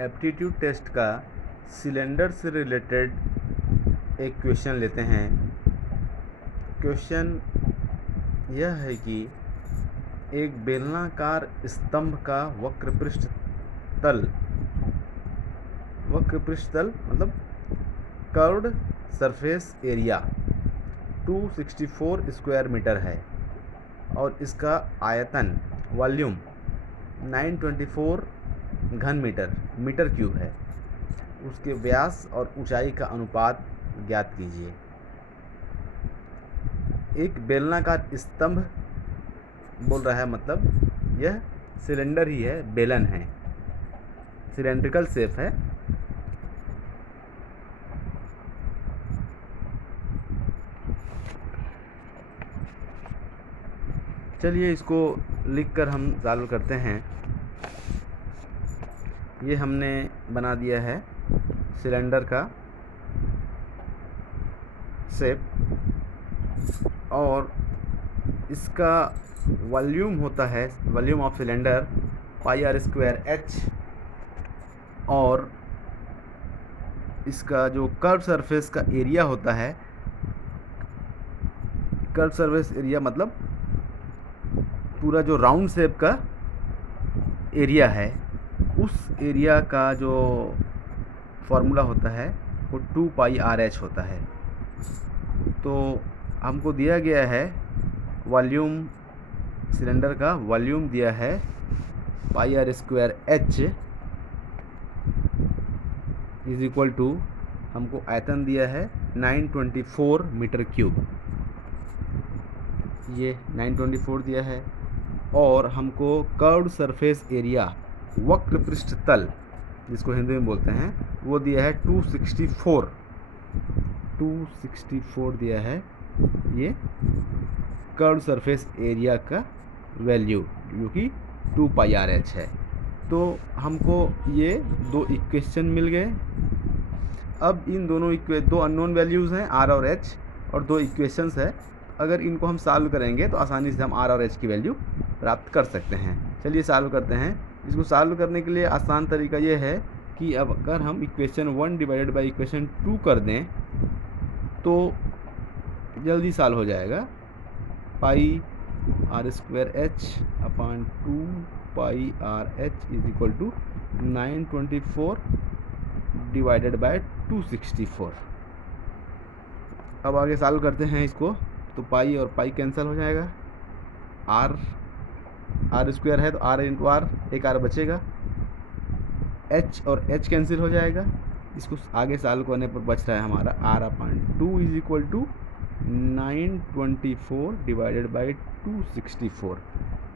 Aptitude test का cylinder से related एक क्वेश्चन लेते हैं। क्वेश्चन यह है कि एक बेलनाकार स्तंभ का वक्रपृष्ठ तल मतलब curved surface area 264 square metre है और इसका आयतन वॉल्यूम 924 घन मीटर क्यूब है। उसके व्यास और ऊंचाई का अनुपात ज्ञात कीजिए। एक बेलनाकार स्तंभ बोल रहा है, मतलब यह सिलेंडर ही है, बेलन है, सिलेंड्रिकल शेप है। चलिए इसको लिखकर हम सॉल्व करते हैं। ये हमने बना दिया है सिलेंडर का शेप और इसका वॉल्यूम होता है, वॉल्यूम ऑफ सिलेंडर πr²h और इसका जो कर्व सरफेस का एरिया होता है, कर्व सरफेस एरिया मतलब पूरा जो राउंड शेप का एरिया है, उस एरिया का जो फॉर्मूला होता है वो 2πrh होता है। तो हमको दिया गया है वॉल्यूम, सिलेंडर का वॉल्यूम दिया है πr²h इज इक्वल टू, हमको आयतन दिया है 924 मीटर क्यूब, ये 924 दिया है। और हमको कर्व्ड सरफेस एरिया, वक्र पृष्ठ तल जिसको हिंदी में बोलते हैं, वो दिया है 264 दिया है। ये कर्व्ड सरफेस एरिया का वैल्यू जो कि 2πrh है। तो हमको ये दो इक्वेशन मिल गए। अब इन दोनों दो अननोन वैल्यूज़ हैं r और h और दो इक्वेशंस है। अगर इनको हम सॉल्व करेंगे तो आसानी से हम r और h की वैल्यू प्राप्त कर सकते हैं। चलिए सॉल्व करते हैं। इसको सॉल्व करने के लिए आसान तरीका ये है कि अब अगर हम इक्वेशन 1 डिवाइडेड बाई इक्वेशन 2 कर दें तो जल्दी सॉल्व हो जाएगा। πr²h upon 2πrh is equal to 924 divided by 264। अब आगे सॉल्व करते हैं इसको, तो पाई और पाई कैंसिल हो जाएगा। r स्क्वायर है तो r इंटू r, एक r बचेगा। h और h कैंसिल हो जाएगा। इसको आगे सॉल्व करने पर बच रहा है हमारा r upon 2 is equal to 924 divided by 264।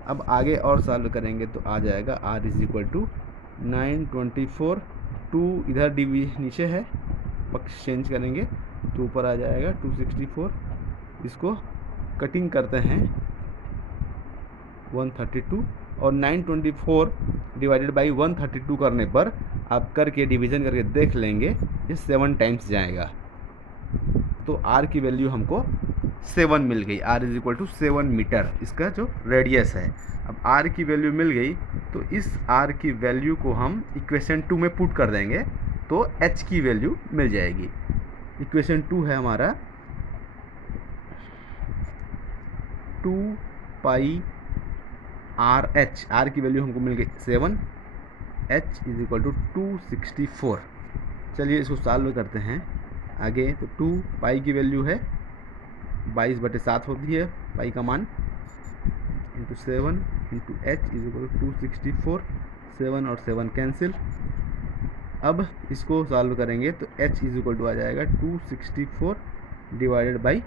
अब आगे और सॉल्व करेंगे तो आ जाएगा r इज इक्वल टू 924, 2 इधर डिवी नीचे है, पक्ष चेंज करेंगे तो ऊपर आ जाएगा 264। इसको कटिंग करते हैं 132 और 924 डिवाइडेड बाई 132 करने पर आप करके डिवीज़न करके देख लेंगे ये 7 टाइम्स जाएगा। तो r की वैल्यू हमको 7 मिल गई। r is equal to 7 metre इसका जो रेडियस है। अब r की वैल्यू मिल गई तो इस r की वैल्यू को हम इक्वेशन 2 में पुट कर देंगे तो h की वैल्यू मिल जाएगी। इक्वेशन 2 है हमारा 2πrh, r की वैल्यू हमको मिल गई 7, h इज इक्वल टू 264। चलिए इसको सॉल्व करते हैं आगे। तो 2 पाई की वैल्यू है 22/7 होती है पाई का मान, into 7 into h is equal to 264। 7 और 7 कैंसिल। अब इसको सॉल्व करेंगे तो h इज इक्वल टू आ जाएगा 264 डिवाइडेड बाई,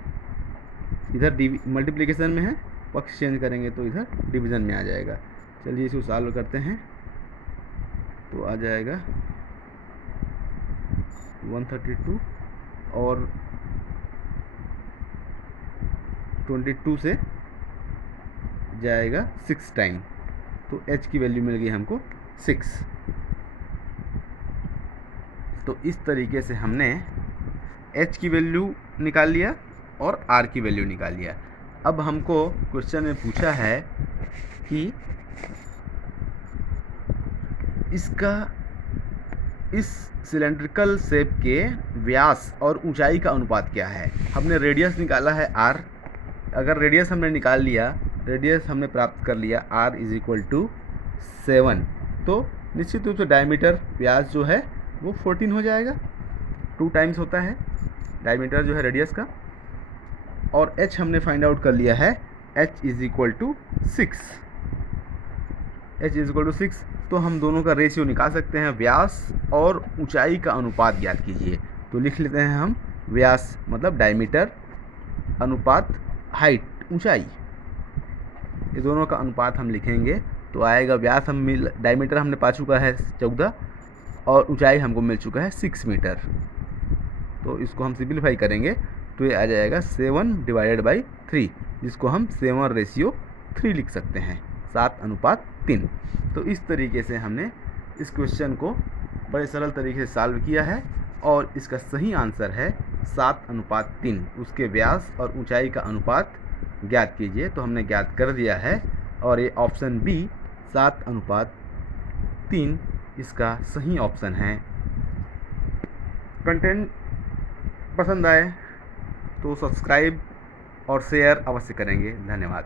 इधर मल्टीप्लिकेशन में है, पक्ष चेंज करेंगे तो इधर डिवीज़न में आ जाएगा। चलिए इसको सॉल्व करते हैं तो आ जाएगा 132 और 22 से जाएगा 6 टाइम, तो h की वैल्यू मिल गई हमको 6। तो इस तरीके से हमने h की वैल्यू निकाल लिया और r की वैल्यू निकाल लिया। अब हमको क्वेश्चन में पूछा है कि इसका इस सिलेंड्रिकल शेप के व्यास और ऊंचाई का अनुपात क्या है। हमने रेडियस निकाला है r। अगर रेडियस हमने निकाल लिया, रेडियस हमने प्राप्त कर लिया r इज इक्वल टू 7, तो निश्चित रूप से डायमीटर व्यास जो है वो 14 हो जाएगा। 2 टाइम्स होता है डायमीटर जो है रेडियस का। और h हमने फाइंड आउट कर लिया है, h is equal to 6। h is equal to 6, तो हम दोनों का रेशियो निकाल सकते हैं। व्यास और ऊंचाई का अनुपात ज्ञात कीजिए। तो लिख लेते हैं हम, व्यास मतलब डायमीटर अनुपात हाइट ऊंचाई, ये दोनों का अनुपात हम लिखेंगे तो आएगा व्यास डायमीटर हमने पा चुका है 14 और ऊंचाई हमको मिल चुका है 6 मीटर। तो इसको हम सिंपलीफाई करेंगे तो ये आ जाएगा 7/3, जिसको हम 7:3 लिख सकते हैं, 7:3। तो इस तरीके से हमने इस क्वेश्चन को बड़े सरल तरीके से सॉल्व किया है और इसका सही आंसर है 7:3। उसके व्यास और ऊंचाई का अनुपात ज्ञात कीजिए, तो हमने ज्ञात कर दिया है और ये ऑप्शन बी 7:3 इसका सही ऑप्शन है। कंटेंट पसंद आए तो सब्सक्राइब और शेयर अवश्य करेंगे। धन्यवाद।